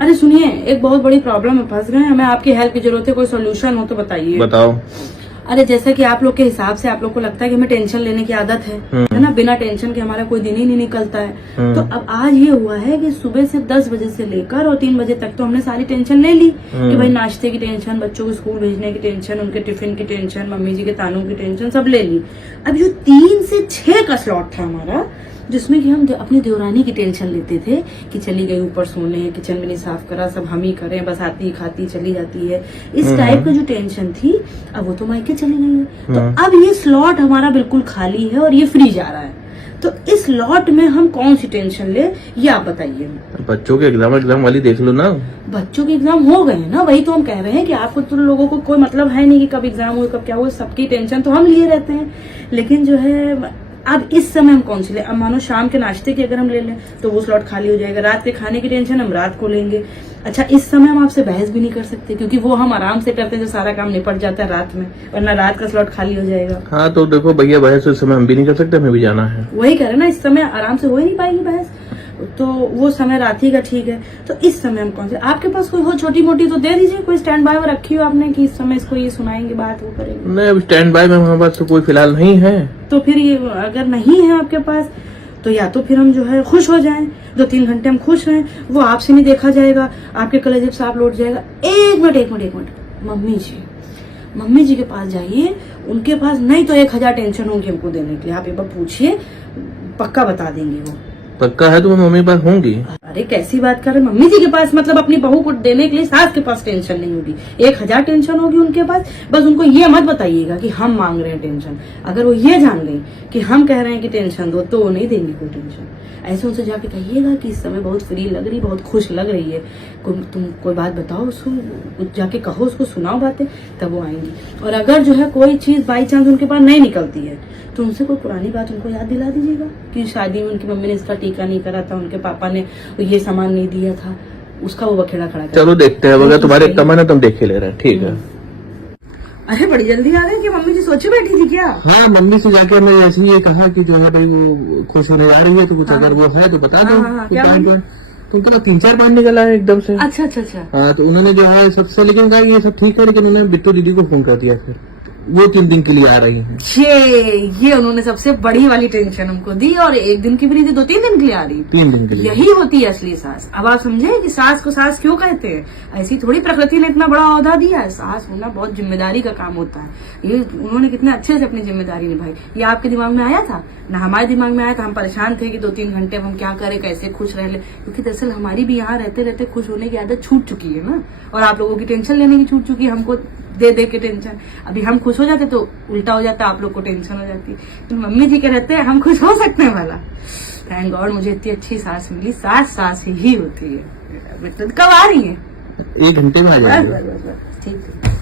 अरे सुनिए, एक बहुत बड़ी प्रॉब्लम में फंस गए हैं, हमें आपकी हेल्प की जरूरत है, कोई सोल्यूशन हो तो बताइए। बताओ। अरे जैसा कि आप लोग के हिसाब से आप लोग को लगता है कि हमें टेंशन लेने की आदत है ना, बिना टेंशन के हमारा कोई दिन ही नहीं निकलता है। तो अब आज ये हुआ है कि सुबह से 10 बजे से लेकर और 3 बजे तक तो हमने सारी टेंशन ले ली कि भाई नाश्ते की टेंशन, बच्चों को स्कूल भेजने की टेंशन, उनके टिफिन की टेंशन, मम्मी जी के तानों की टेंशन, सब ले ली। अब जो 3 से 6 का स्लॉट था हमारा, जिसमें कि हम अपनी देवरानी की टेंशन लेते थे कि चली गई ऊपर सोने, किचन में नहीं साफ करा, सब हम ही करें, बस आती खाती चली जाती है, इस टाइप का जो टेंशन थी, अब वो तो मायके चली गई है। तो अब ये स्लॉट हमारा बिल्कुल खाली है और ये फ्री जा रहा है। तो इस स्लॉट में हम कौन सी टेंशन ले, ये आप बताइए। बच्चों के एग्जाम वाली देख लो ना। बच्चों के एग्जाम हो गए ना, वही तो हम कह रहे हैं कि आपको तो लोगों को कोई मतलब है नहीं कि कब एग्जाम हो कब क्या हो, सबकी टेंशन तो हम लिए रहते हैं। लेकिन जो है अब इस समय हम कौन सी ले, अब मानो शाम के नाश्ते की अगर हम ले लें तो वो स्लॉट खाली हो जाएगा, रात के खाने की टेंशन हम रात को लेंगे। अच्छा, इस समय हम आपसे बहस भी नहीं कर सकते क्योंकि वो हम आराम से करते हैं, जो सारा काम निपट जाता है रात में, वरना रात का स्लॉट खाली हो जाएगा। हाँ तो देखो भैया, बहस इस समय हम भी नहीं कर सकते, हमें भी जाना है। वही कह रहे ना, इस समय आराम से हो ही नहीं पाएगी बहस, तो वो समय रात ही का ठीक है। तो इस समय हम कौन से, आपके पास कोई हो छोटी मोटी तो दे दीजिए, कोई स्टैंड बाय में रखी हो आपने कि इस समय इसको ये सुनाएंगे बात, वो करेंगे। नहीं, अब स्टैंड बाय में हमारे पास तो कोई फिलहाल नहीं है। तो फिर ये अगर नहीं है आपके पास तो या तो फिर हम जो है खुश हो जाएं, 2-3 घंटे हम खुश रहें, वो आपसे नहीं देखा जाएगा, आपके कलेजे साफ लौट जाएगा। एक मिनट, मम्मी जी के पास जाइए, उनके पास नहीं तो 1000 टेंशन होंगी हमको देने के लिए, आप एक बार पूछिए, पक्का बता देंगी वो। पक्का है तो मैं मम्मी पास होंगी। अरे कैसी बात कर रहे, मम्मी जी के पास मतलब अपनी बहू को देने के लिए सास के पास टेंशन नहीं होगी, 1000 टेंशन होगी उनके पास। बस उनको ये मत बताइएगा कि हम मांग रहे हैं टेंशन, अगर वो ये जान लें कि हम कह रहे हैं कि टेंशन दो तो वो नहीं देंगे कोई टेंशन। ऐसे उनसे जाके कहिएगा कि इस समय बहुत फ्री लग रही, बहुत खुश लग रही है, तुम कोई बात बताओ उसको, जाके कहो उसको, सुनाओ बातें, तब वो आएंगी। और अगर जो है कोई चीज बाई चांस उनके पास नहीं निकलती है तो उनसे कोई पुरानी बात उनको याद दिला दीजिएगा कि शादी में उनकी मम्मी ने इसका टीका नहीं करा था, उनके पापा ने ये सामान नहीं दिया था, उसका वो बखेड़ा खड़ा कर। चलो देखते हैं, अगर तुम्हारे तमन्ना तुम देख ही ले रहे हैं, ठीक है। अरे बड़ी जल्दी आ गए कि मम्मी जी सोचे बैठी थी क्या? हाँ, मम्मी से जाकर मैं ऐसे ही कहा कि जो है भाई वो खुश होने जा रही है, तो कुछ अगर वो है तो बता दो। तो उनका 3-4 बार निकला है एकदम से। अच्छा। हाँ, तो उन्होंने जो है सबसे, लेकिन कहा ये सब ठीक है, लेकिन उन्होंने बिट्टू दीदी को फोन कर दिया, फिर वो 3 दिन के लिए आ रही है। ये उन्होंने सबसे बड़ी वाली टेंशन हमको दी, और 1 दिन की भी नहीं थी, 2-3 दिन के लिए आ रही, 3 दिन के लिए। यही होती है असली सास। अब आप समझे कि सास को सास क्यों कहते हैं, ऐसी थोड़ी प्रकृति ने इतना बड़ा ओहदा दिया है। सास होना बहुत जिम्मेदारी का काम होता है, ये उन्होंने कितने अच्छे से अपनी जिम्मेदारी निभाई। ये आपके दिमाग में आया था ना, हमारे दिमाग में आया था, हम परेशान थे कि 2-3 घंटे हम क्या करें, कैसे खुश रह ले, क्योंकि दरअसल हमारी भी यहाँ रहते रहते खुश होने की आदत छूट चुकी है ना, और आप लोगों की टेंशन लेने की छूट चुकी है, हमको दे के टेंशन। अभी हम खुश हो जाते तो उल्टा हो जाता, आप लोग को टेंशन हो जाती। तो मम्मी जी के रहते हैं हम खुश हो सकते हैं वाला। थैंक गॉड मुझे इतनी अच्छी सास मिली, सास ही होती है। कब आ रही है? 1 घंटे में आ जाएगी। ठीक है।